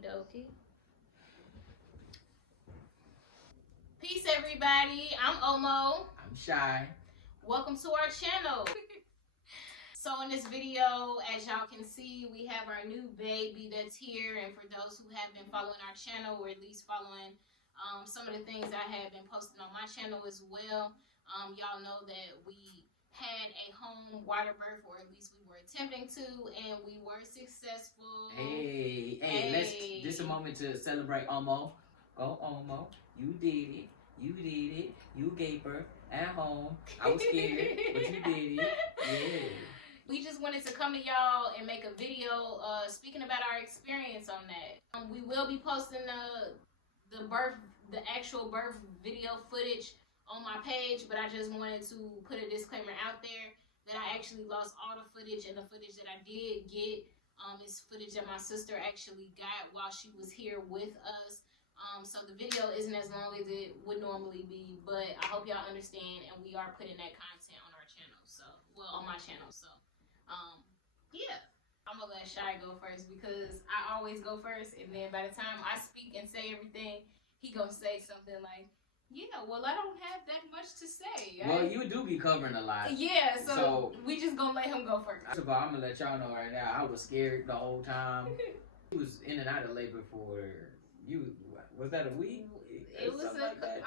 Okie dokie. Peace, everybody. I'm Omo. I'm Chai. Welcome to our channel. So in this video, as y'all can see, we have our new baby that's here. And for those who have been following our channel, or at least following some of the things I have been posting on my channel as well, y'all know that we had a home water birth, or at least we were attempting to, and we were successful. Hey, this is a moment to celebrate Omo. Go Omo. You did it. You did it. You gave birth at home. I was scared, but you did it. Yeah. We just wanted to come to y'all and make a video speaking about our experience on that. We will be posting the actual birth video footage on my page, but I just wanted to put a disclaimer out there that I actually lost all the footage, and the footage that I did get is footage that my sister actually got while she was here with us. So the video isn't as long as it would normally be, but I hope y'all understand, and we are putting that content on our channel, so, well, on my channel, so. Yeah, I'm gonna let Chai go first because I always go first, and then by the time I speak and say everything, he gonna say something like, yeah, well, I don't have that much to say. Well, you do be covering a lot. Yeah, so we just gonna let him go first. First of all, I'm gonna let y'all know right now, I was scared the whole time. He was in and out of labor for, was that a week? It was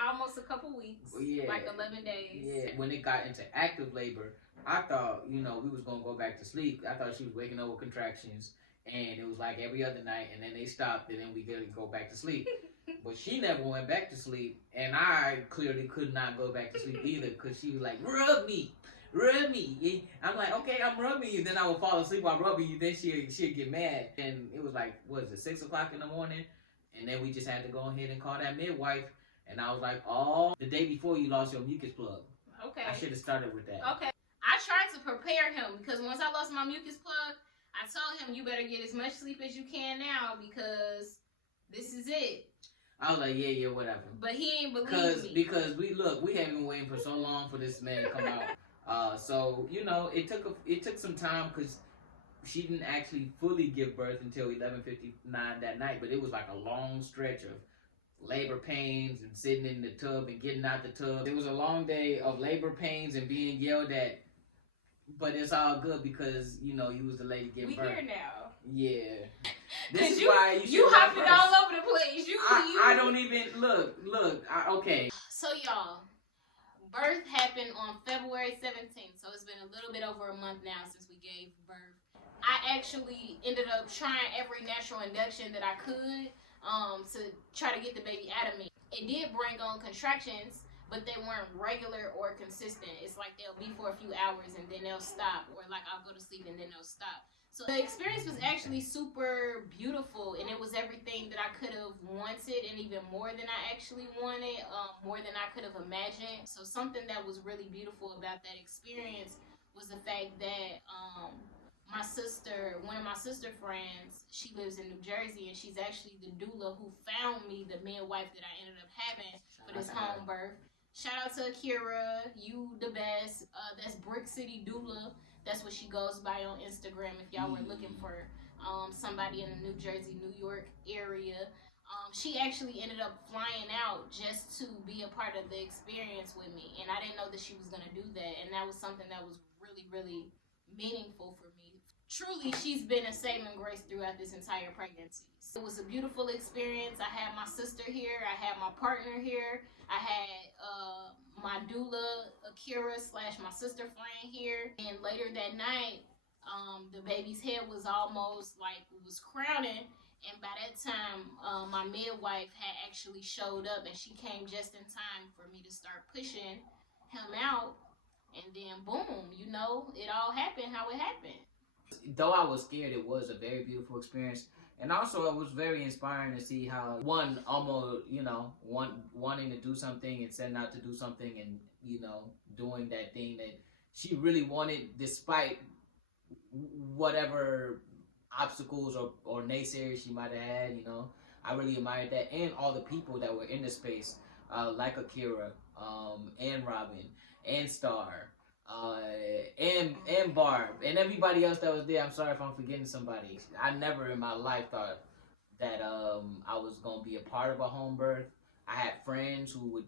almost a couple weeks, yeah, like 11 days. Yeah, when it got into active labor, I thought, we was going to go back to sleep. I thought she was waking up with contractions, and it was like every other night, and then they stopped, and then we could go back to sleep. But she never went back to sleep, and I clearly could not go back to sleep either, because she was like, rub me. I'm like, okay, I'm rubbing you. Then I would fall asleep while rubbing you. Then she'd get mad. And it was like, 6 o'clock in the morning? And then we just had to go ahead and call that midwife. And I was like, oh, the day before you lost your mucus plug. Okay. I should have started with that. Okay. I tried to prepare him because once I lost my mucus plug, I told him, you better get as much sleep as you can now because this is it. I was like, yeah, whatever. But he ain't believe me. Because we have been waiting for so long for this man to come out. So, it took some time because she didn't actually fully give birth until 11:59 that night, but it was like a long stretch of labor pains and sitting in the tub and getting out the tub. It was a long day of labor pains and being yelled at, but it's all good because, you was the lady giving birth. We here now. Yeah. This is why you hopping all over the place. I don't even, look, okay. So y'all, birth happened on February 17th, so it's been a little bit over a month now since we gave birth. I actually ended up trying every natural induction that I could to try to get the baby out of me. It did bring on contractions, but they weren't regular or consistent. It's like they'll be for a few hours and then they'll stop, or like I'll go to sleep and then they'll stop. So the experience was actually super beautiful, and it was everything that I could have wanted, and even more than I actually wanted, more than I could have imagined. So something that was really beautiful about that experience was the fact that one of my sister friends, she lives in New Jersey, and she's actually the doula who found me the midwife that I ended up having for this home birth. Shout out to Akira, you the best. That's Brick City Doula. That's what she goes by on Instagram if y'all were looking for somebody in the New Jersey, New York area. She actually ended up flying out just to be a part of the experience with me, and I didn't know that she was going to do that, and that was something that was really, really meaningful for me. Truly, she's been a saving grace throughout this entire pregnancy. So it was a beautiful experience. I had my sister here. I had my partner here. I had my doula, Akira / my sister friend here. And later that night, the baby's head was almost like it was crowning. And by that time, my midwife had actually showed up, and she came just in time for me to start pushing him out. And then boom, it all happened how it happened. Though I was scared, it was a very beautiful experience. And also, it was very inspiring to see how one almost, wanting to do something and setting out to do something and, doing that thing that she really wanted despite whatever obstacles or naysayers she might have had, I really admired that. And all the people that were in the space, like Akira, and Robin, and Star, and Barb, and everybody else that was there. I'm sorry if I'm forgetting somebody. I never in my life thought that I was gonna be a part of a home birth. I had friends who would,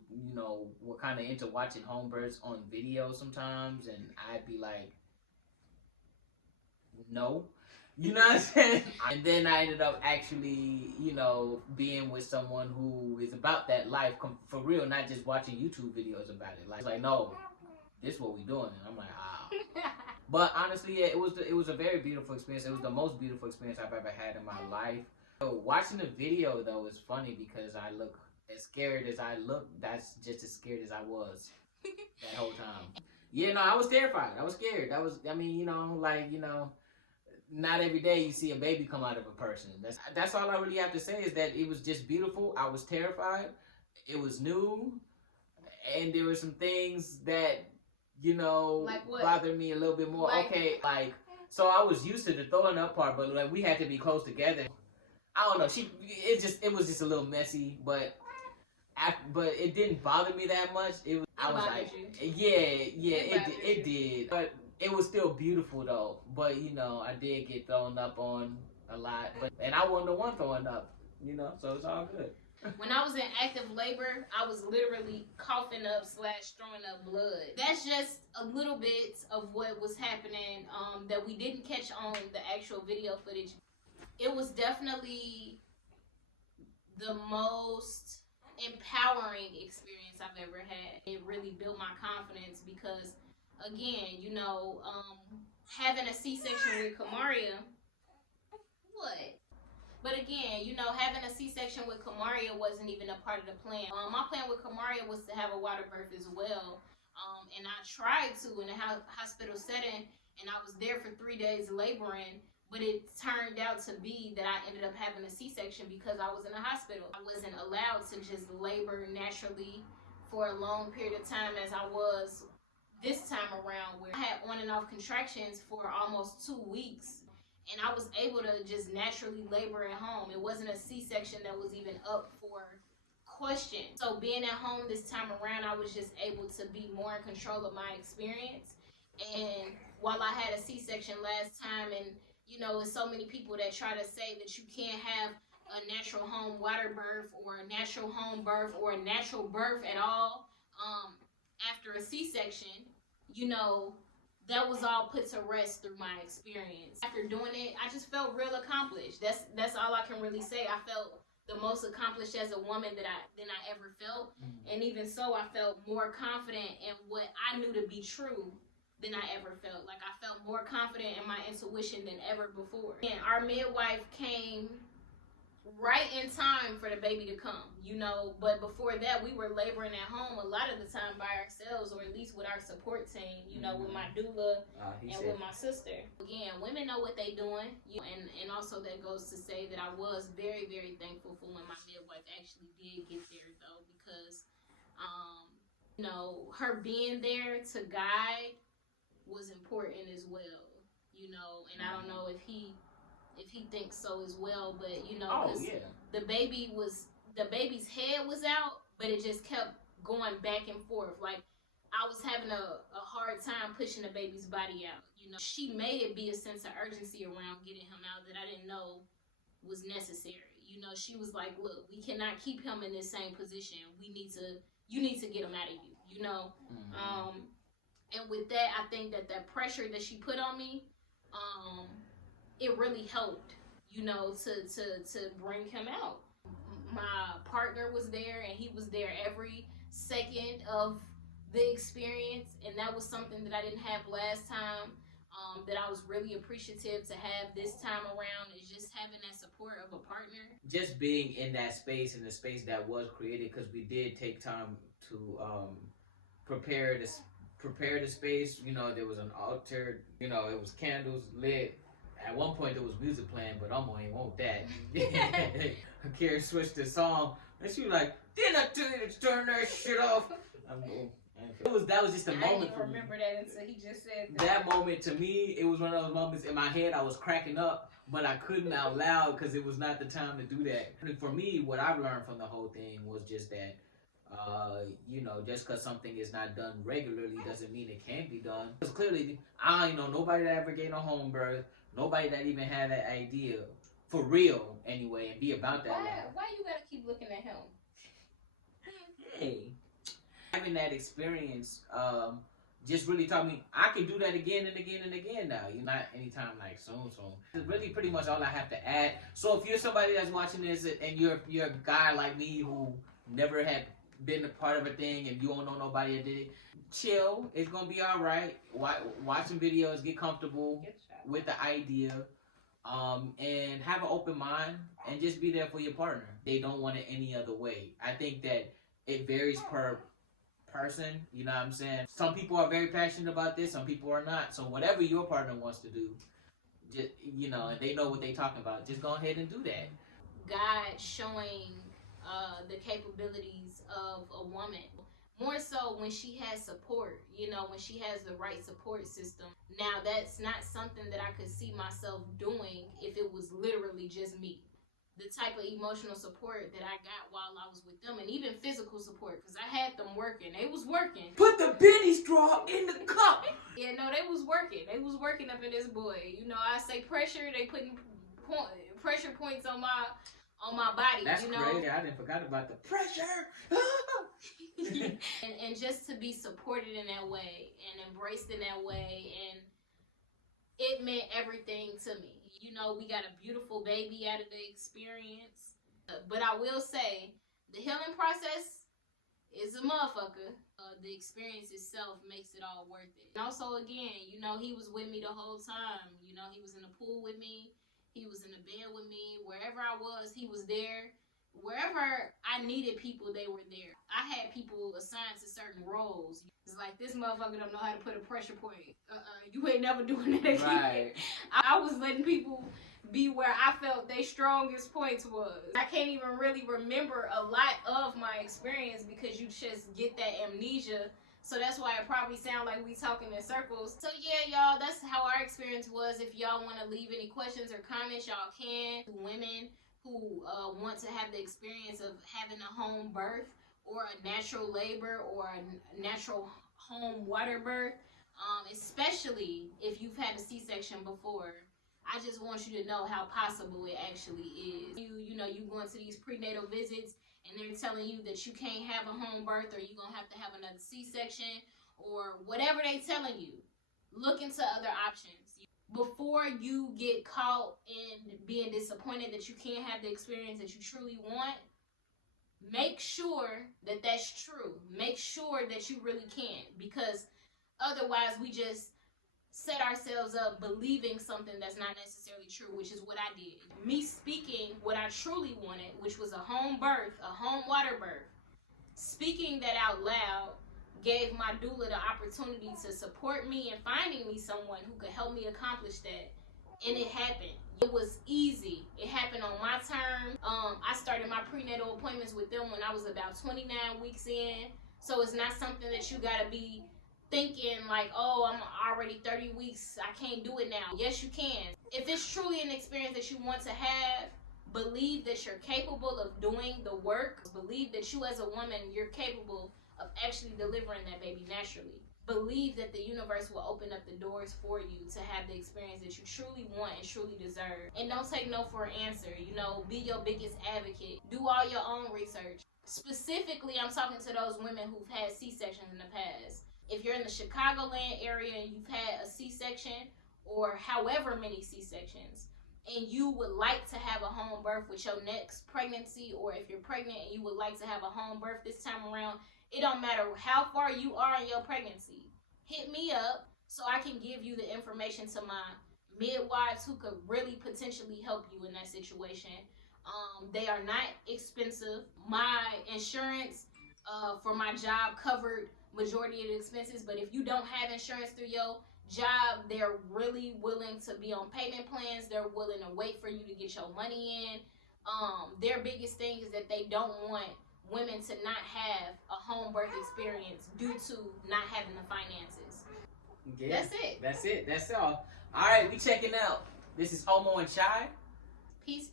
were kind of into watching home births on video sometimes, and I'd be like, no. You know what I'm saying? And then I ended up actually, being with someone who is about that life for real, not just watching YouTube videos about it. Like no, this is what we doing. And I'm like, ah. But honestly, yeah, it was a very beautiful experience. It was the most beautiful experience I've ever had in my life. So watching the video though is funny because I look as scared as I look. That's just as scared as I was that whole time. Yeah, no, I was terrified. I was scared. Not every day you see a baby come out of a person. That's all I really have to say is that it was just beautiful. I was terrified. It was new, and there were some things that bothered me a little bit more. So I was used to the throwing up part, but like we had to be close together. I don't know. It was just a little messy, but it didn't bother me that much. I was like, it did. But it was still beautiful though. But I did get thrown up on a lot. And I wasn't the one throwing up. So it's all good. When I was in active labor, I was literally coughing up / throwing up blood. That's just a little bit of what was happening that we didn't catch on the actual video footage. It was definitely the most empowering experience I've ever had. It really built my confidence because, again, having a C-section with Kamaria, But again, having a C-section with Kamaria wasn't even a part of the plan. My plan with Kamaria was to have a water birth as well. And I tried to in a hospital setting, and I was there for 3 days laboring, but it turned out to be that I ended up having a C-section because I was in a hospital. I wasn't allowed to just labor naturally for a long period of time as I was this time around, where I had on and off contractions for almost 2 weeks. And I was able to just naturally labor at home. It wasn't a C-section that was even up for question. So being at home this time around, I was just able to be more in control of my experience. And while I had a C-section last time, and it's so many people that try to say that you can't have a natural home water birth or a natural home birth or a natural birth at all after a C-section, that was all put to rest through my experience. After doing it, I just felt real accomplished. That's all I can really say. I felt the most accomplished as a woman than I ever felt. Mm-hmm. And even so, I felt more confident in what I knew to be true than I ever felt. Like I felt more confident in my intuition than ever before. And our midwife came right in time for the baby to come, but before that we were laboring at home a lot of the time by ourselves, or at least with our support team, with my doula and with my sister. Again, women know what they doing, and also that goes to say that I was very, very thankful for when my midwife actually did get there though, because her being there to guide was important as well, and I don't know if he thinks so as well, but the baby's head was out, but it just kept going back and forth. Like I was having a hard time pushing the baby's body out. She made it be a sense of urgency around getting him out that I didn't know was necessary. She was like, look, we cannot keep him in this same position. You need to get him out of you, Mm-hmm. And with that, I think that pressure that she put on me, it really helped, to bring him out. My partner was there, and he was there every second of the experience, and that was something that I didn't have last time, that I was really appreciative to have this time around, is just having that support of a partner. Just being in that space, in the space that was created, because we did take time to prepare the space. There was an altar, it was candles lit. At one point there was music playing, but Omo ain't want that. Carrie switched the song, and she was like, "Didn't I tell you to turn that shit off?" That was just a moment for me. I didn't remember that until he just said that. That moment to me, it was one of those moments in my head. I was cracking up, but I couldn't out loud because it was not the time to do that. And for me, what I've learned from the whole thing was just that, just because something is not done regularly doesn't mean it can't be done. Because clearly, I ain't know nobody that ever gave a home birth. Nobody that even had that idea. for real anyway, and be about that life. Why you gotta keep looking at him? Hey, having that experience just really taught me I can do that again and again and again now. You're not anytime like soon. It's really pretty much all I have to add. So if you're somebody that's watching this and you're a guy like me who never had been a part of a thing and you don't know nobody that did it, chill. It's gonna be all right. Watch some videos, get comfortable with the idea, and have an open mind and just be there for your partner. They don't want it any other way. I think that it varies per person, you know what I'm saying? Some people are very passionate about this, some people are not. So whatever your partner wants to do, just, you know, and they know what they talking about, just go ahead and do that. God showing the capabilities of a woman. More so when she has support, you know, when she has the right support system. Now, that's not something that I could see myself doing if it was literally just me. The type of emotional support that I got while I was with them, and even physical support, because I had them working. They was working. Put the Benny straw in the cup. Yeah, no, they was working. They was working up in this boy. You know, I say pressure, they putting pressure points on my body. That's, you know? crazy. I didn't forgot about the pressure. and just to be supported in that way and embraced in that way, and it meant everything to me. You know, we got a beautiful baby out of the experience. But I will say, the healing process is a motherfucker. The experience itself makes it all worth it. And also, again, you know, he was with me the whole time. You know, he was in the pool with me. He was in the bed with me. Wherever I was, he was there. Wherever I needed people, they were there. I had people assigned to certain roles. It's like, this motherfucker don't know how to put a pressure point. You ain't never doing that again. Right. I was letting people be where I felt their strongest points was. I can't even really remember a lot of my experience because you just get that amnesia. So that's why it probably sound like we talking in circles. So yeah, y'all, that's how our experience was. If y'all want to leave any questions or comments, y'all can. Women who want to have the experience of having a home birth or a natural labor or a natural home water birth, especially if you've had a C-section before, I just want you to know how possible it actually is. You know, you going to these prenatal visits and they're telling you that you can't have a home birth or you're going to have another C-section or whatever they telling you. Look into other options. Before you get caught in being disappointed that you can't have the experience that you truly want, make sure that that's true. Make sure that you really can, because otherwise we just set ourselves up believing something that's not necessarily true, which is what I did. Me speaking what I truly wanted, which was a home birth, a home water birth, speaking that out loud gave my doula the opportunity to support me in finding me someone who could help me accomplish that. And it happened. It was easy. It happened on my terms. I started my prenatal appointments with them when I was about 29 weeks in. So it's not something that you gotta be thinking like, oh, I'm already 30 weeks, I can't do it now. Yes, you can. If it's truly an experience that you want to have, believe that you're capable of doing the work. Believe that you as a woman, you're capable of actually delivering that baby naturally. Believe that the universe will open up the doors for you to have the experience that you truly want and truly deserve. And don't take no for an answer. You know, be your biggest advocate. Do all your own research. Specifically, I'm talking to those women who've had C-sections in the past. If you're in the Chicagoland area and you've had a C-section or however many C-sections, and you would like to have a home birth with your next pregnancy, or if you're pregnant and you would like to have a home birth this time around, it don't matter how far you are in your pregnancy. Hit me up so I can give you the information to my midwives who could really potentially help you in that situation. They are not expensive. My insurance for my job covered majority of the expenses, but if you don't have insurance through your job, they're really willing to be on payment plans. They're willing to wait for you to get your money in. Their biggest thing is that they don't want women to not have a home birth experience due to not having the finances. Yeah, that's all. All right, we checking out. This is Omo and Chai. Peace.